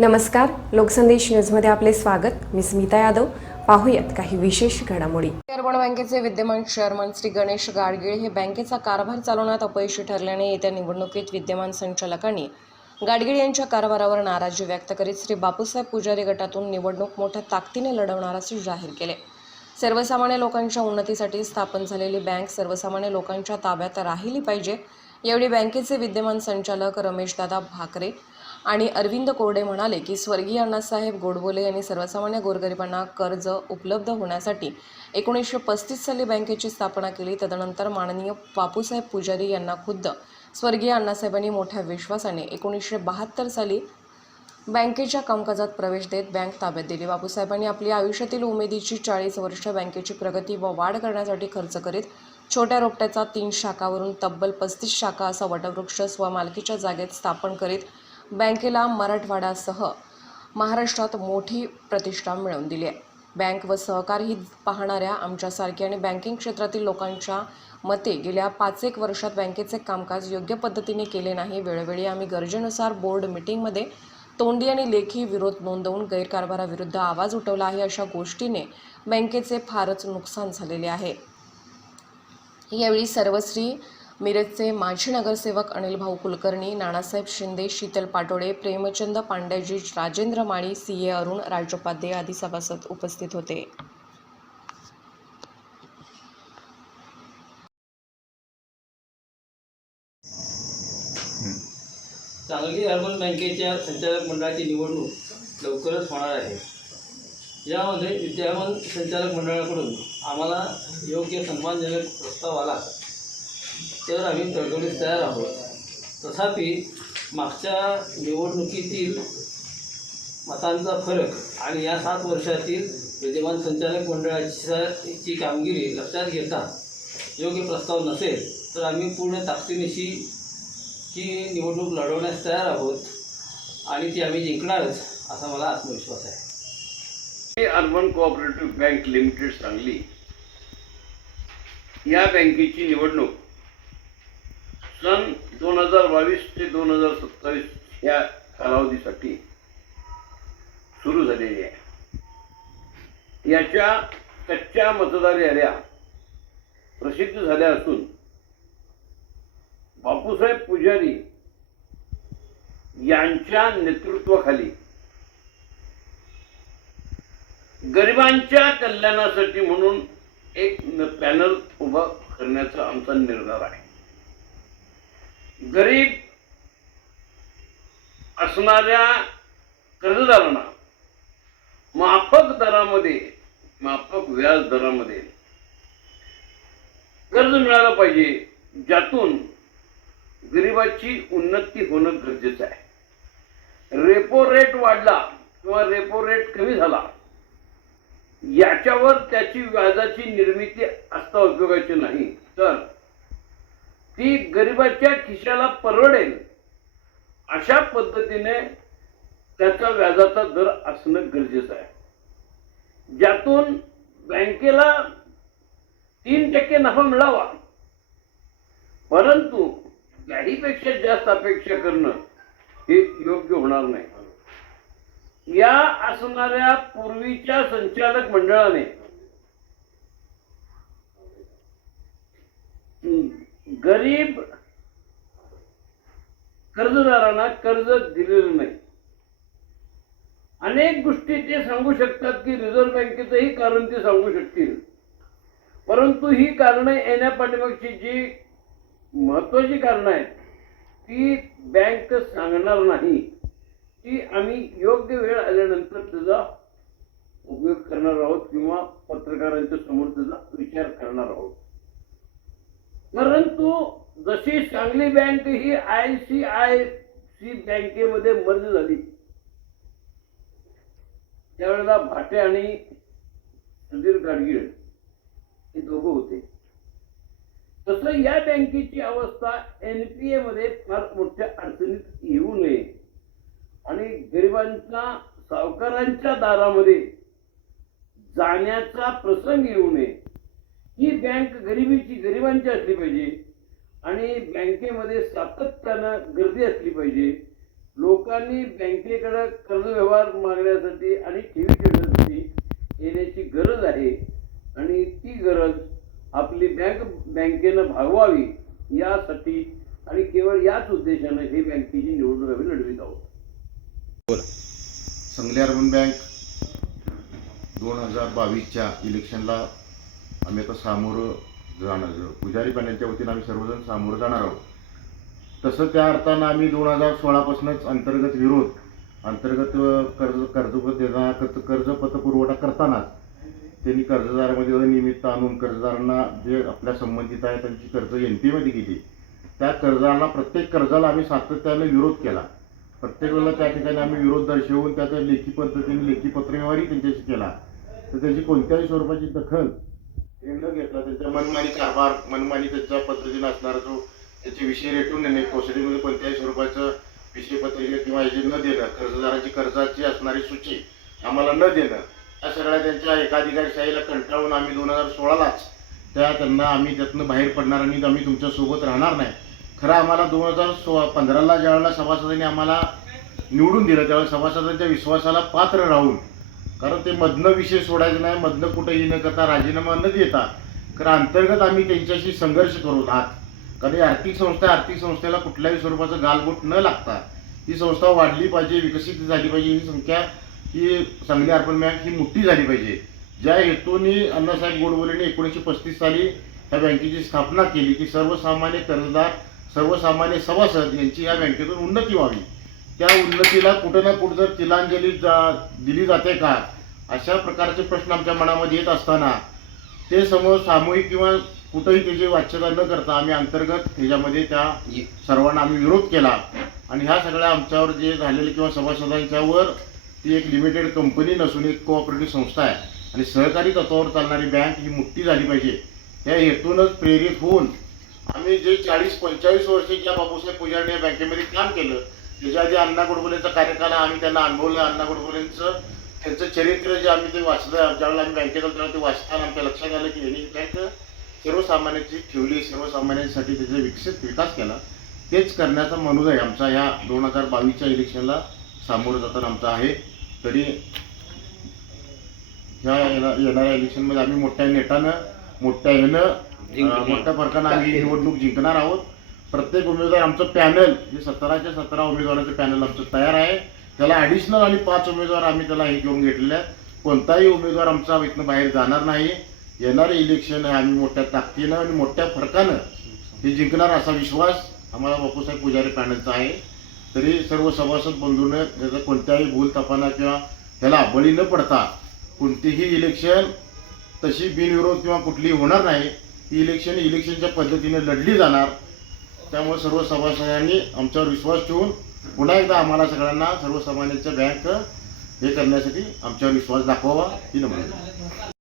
नमस्कार, लोकसंदेश न्यूजमध्ये आपले स्वागत. मी स्मिता यादव. पाहूयात काही विशेष घडामोडी. अर्बन बँकेचे विद्यमान चेअरमन श्री गणेश गाडगीळ हे बँकेचा कारभार चालवण्यात अपयशी ठरल्याने येत्या निवडणुकीत विद्यमान संचालकांनी गाडगीळ यांच्या कारभारावर नाराजी व्यक्त करीत श्री बापूसाहेब पुजारी गटातून निवडणूक मोठ्या ताकदीने लढवणार असे जाहीर केले. सर्वसामान्य लोकांच्या उन्नतीसाठी स्थापन झालेली बँक सर्वसामान्य लोकांच्या ताब्यात राहिली पाहिजे, यावेळी बँकेचे विद्यमान संचालक रमेशदादा भाकरे आणि अरविंद कोरडे म्हणाले की स्वर्गीय अण्णासाहेब गोडबोले यांनी सर्वसामान्य गोरगरिबांना कर्ज उपलब्ध होण्यासाठी 1935 साली बँकेची स्थापना केली. तदनंतर माननीय बापूसाहेब पुजारी यांना खुद्द स्वर्गीय अण्णासाहेबांनी मोठ्या विश्वासाने 1972 साली बँकेच्या कामकाजात प्रवेश देत बँक ताब्यात दिली. बापूसाहेबांनी आपली आयुष्यातील उमेदीची 40 वर्ष बँकेची प्रगती व वाढ करण्यासाठी खर्च करीत छोट्या रोपट्याचा 3 शाखावरून तब्बल 35 शाखा असा वटवृक्ष स्वमालकीच्या जागेत स्थापन करीत बँकेला मराठवाड्यासह महाराष्ट्रात मोठी प्रतिष्ठा मिळवून दिली आहे. बँक व सहकार ही पाहणाऱ्या आमच्यासारख्या आणि बँकिंग क्षेत्रातील लोकांच्या मते गेल्या 5-1 वर्षात बँकेचे कामकाज योग्य पद्धतीने केले नाही. वेळोवेळी आम्ही गरजेनुसार बोर्ड मीटिंगमध्ये तोंडी आणि लेखी विरोध नोंदवून गैरकारभाराविरुद्ध आवाज उठवला आहे. अशा गोष्टीने बँकेचे फारच नुकसान झालेले आहे. यावेळी सर्वश्री मिरजचे माजी नगरसेवक अनिल भाऊ कुलकर्णी, नानासाहेब शिंदे, शीतल पाटोळे, प्रेमचंद पांड्याजी, राजेंद्र माळी, सीए अरुण राजोपाध्ये आदी सभासद उपस्थित होते. सांगली अर्बन बँकेच्या संचालक मंडळाची निवडणूक लवकरच होणार आहे. यामध्ये विद्यमान संचालक मंडळाकडून आम्हाला योग्य सन्मानजनक प्रस्ताव आला तर आम्ही तडजोडीस तयार आहोत. तथापि मागच्या निवडणुकीतील मतांचा फरक आणि या 7 वर्षातील विद्यमान संचालक मंडळाची कामगिरी लक्षात घेता योग्य प्रस्ताव नसेल तर आम्ही पूर्ण ताकदीनिशी ही निवडणूक लढवण्यास तयार आहोत आणि ती आम्ही जिंकणारच असा मला आत्मविश्वास आहे. Urban cooperative bank limited Sangli या बँकेची निवडणूक सन 2022 ते 2027 या कालावधीसाठी सुरू झालेली आहे. याच्या कच्च्या मतदार याद्या प्रसिद्ध झाल्या असून बापूसाहेब पुजारी यांच्या नेतृत्वाखाली गरिबांच्या कल्याणासाठी म्हणून एक पॅनल उभा करण्याचा आमचा निर्धार आहे. गरीब असणाऱ्या कर्जदारांना माफक व्याज दरामध्ये कर्ज मिळालं पाहिजे, ज्यातून गरिबाची उन्नती होणं गरजेचं आहे. रेपो रेट वाढला किंवा रेपो रेट कमी झाला याच्यावर त्याची व्याजाची निर्मिती असता उपयोगाची नाही, तर ती गरिबाच्या खिशाला परवडेल अशा पद्धतीने त्याचा व्याजाचा दर असणं गरजेचं आहे, ज्यातून बँकेला 3% नफा मिळावा. परंतु त्याहीपेक्षा जास्त अपेक्षा करणं हे योग्य होणार नाही. या असणाऱ्या पूर्वीच्या संचालक मंडळाने गरीब कर्जदारांना कर्ज दिलेलं नाही. अनेक गोष्टी ते सांगू शकतात की रिझर्व्ह बँकेचंही कारण ते सांगू शकतील, परंतु ही कारणं येण्यापाठीमागची जी महत्वाची कारणं आहेत ती बँक सांगणार नाही. ती आम्ही योग्य वेळ आल्यानंतर त्याचा उपयोग करणार आहोत किंवा पत्रकारांच्या समोर त्याचा विचार करणार आहोत. परंतु जशी सांगली बँक ही ICICI बँकेमध्ये मर्ज झाली त्यावेळेला भाटे आणि सुधीर गाडगीळ हे दोघं होते, तसं या बँकेची अवस्था NPA मध्ये फार मोठ्या अडचणीत येऊ नये आणि गरिबांच्या सावकारांच्या दारामध्ये जाण्याचा प्रसंग येऊ नये, ही बँक गरिबांची असली पाहिजे आणि बँकेमध्ये सातत्यानं गर्दी असली पाहिजे. लोकांनी बँकेकडे कर्ज व्यवहार मागण्यासाठी आणि ठेवी ठेवण्यासाठी येण्याची गरज आहे आणि ती गरज आपली बँकेनं भागवावी यासाठी आणि केवळ याच उद्देशानं ही बँकेची निवडणूक आम्ही लढवित आहोत. सांगली अर्बन बँक 2022च्या इलेक्शनला आम्ही आता सामोरं जाणार, पुजारी पॅनलच्या वतीनं आम्ही सर्वजण सामोरं जाणार आहोत. तसं त्या अर्थानं आम्ही 2016पासूनच अंतर्गत कर्ज पतपुरवठा करतानाच त्यांनी कर्जदारामध्ये अनियमितता आणून कर्जदारांना जे आपल्या संबंधित आहे त्यांची कर्ज NP मध्ये गेली. त्या प्रत्येक कर्जाला आम्ही सातत्याने विरोध केला. प्रत्येक वेळेला त्या ठिकाणी आम्ही विरोध दर्शवून त्याच्या लेखी पत्रव्यवहारही त्यांच्याशी केला. तर त्याची कोणत्याही स्वरूपाची दखल हे न घेतला त्यांच्या मनमानी कारभार, मनमानी त्यांच्या पद्धतीने असणारा जो त्याचे विषय रेटून नेणे, प्रोसिडिंगमध्ये कोणत्याही स्वरूपाचं विषयपत्रिका किंवा हे न देणं, कर्जदाराची कर्जाची असणारी सूची आम्हाला न देणं, या सगळ्या त्यांच्या एकाधिकारशाहीला कंटाळून आम्ही 2016लाच त्यांना आम्ही त्यातनं बाहेर पडणार आणि आम्ही तुमच्यासोबत राहणार नाही. खरं आम्हाला 2015ला ज्यावेळेला सभासदांनी आम्हाला निवडून दिलं त्यावेळेला सभासदांच्या विश्वासाला पात्र राहून, कारण ते मधनं विषय सोडायचं नाही, मधनं कुठेही न करता राजीनामा न देता खरं अंतर्गत आम्ही त्यांच्याशी संघर्ष करून आहात. कारण ही आर्थिक संस्थेला कुठल्याही स्वरूपाचं गालबोट न लागता ही संस्था वाढली पाहिजे, विकसित झाली पाहिजे, ही संख्या ही सांगली अर्बन बँक ही मोठी झाली पाहिजे. ज्या हेतूने अण्णासाहेब गोडबोलेंनी 1935 साली या बँकेची स्थापना केली की सर्वसामान्य कर्जदार, सर्वसामान्य सभासद यांची या बँकेतून उन्नती व्हावी. त्या उन्नतीला कुठं ना कुठं जर तिलांजली दिली जाते का, अशा प्रकारचे प्रश्न आमच्या मनामध्ये येत असताना ते सामूहिक किंवा कुठंही त्याची वाच्यता न करता आम्ही अंतर्गत ह्याच्यामध्ये त्या सर्वांना आम्ही विरोध केला. आणि ह्या सगळ्या आमच्यावर जे झालेले किंवा सभासदांच्यावर ती एक लिमिटेड कंपनी नसून एक कोऑपरेटिव्ह संस्था आहे आणि सहकारी तत्वावर चालणारी बँक ही मोठी झाली पाहिजे. त्या हेतूनच प्रेरित होऊन आम्ही जे 40-45 वर्षे ज्या बापूसाहेब पुजारी या बँकेमध्ये काम केलं, त्याच्या आधी अण्णा गोडबोलेंचा कार्यकाल आम्ही त्यांना अनुभवलं. अण्णा गोडबोलेंचं त्यांचं चरित्र जे आम्ही ते वाचलं, ज्यावेळेला आम्ही बँकेत होतो ते वाचताना आमच्या लक्षात आलं की यांनी बँक सर्वसामान्यांची ठेवली, सर्वसामान्यांसाठी त्याचा विकास केला. तेच करण्याचा मनोदय आमचा ह्या 2022च्या इलेक्शनला सामोरं जाताना आमचा आहे. तरी ह्या येणाऱ्या इलेक्शनमध्ये आम्ही मोठ्या फरकानं आम्ही निवडणूक जिंकणार आहोत. प्रत्येक उमेदवार आमचं पॅनल जे 17च्या 17 उमेदवारांचं पॅनल आमचं तयार आहे. त्याला ॲडिशनल आणि 5 उमेदवार आम्ही त्याला हे घेऊन घेतलेले आहेत. कोणताही उमेदवार आमचा इथनं बाहेर जाणार नाही. येणारे इलेक्शन आहे आम्ही मोठ्या ताकदीनं आणि मोठ्या फरकानं हे जिंकणार असा विश्वास आम्हाला बापूसाहेब पुजारी पॅनलचा आहे. तरी सर्व सभासद बंधूंना त्याचा कोणत्याही भूलथापांना किंवा त्याला बळी न पडता कोणतीही इलेक्शन तशी बिनविरोध किंवा कुठलीही होणार नाही. ही इलेक्शनच्या पद्धतीने लढली जाणार. त्यामुळे सर्व सभासदांनी आमच्यावर विश्वास ठेवून पुन्हा एकदा आम्हाला सगळ्यांना सर्वसामान्यांच्या बँक हे करण्यासाठी आमच्यावर विश्वास दाखवावा ही नम्र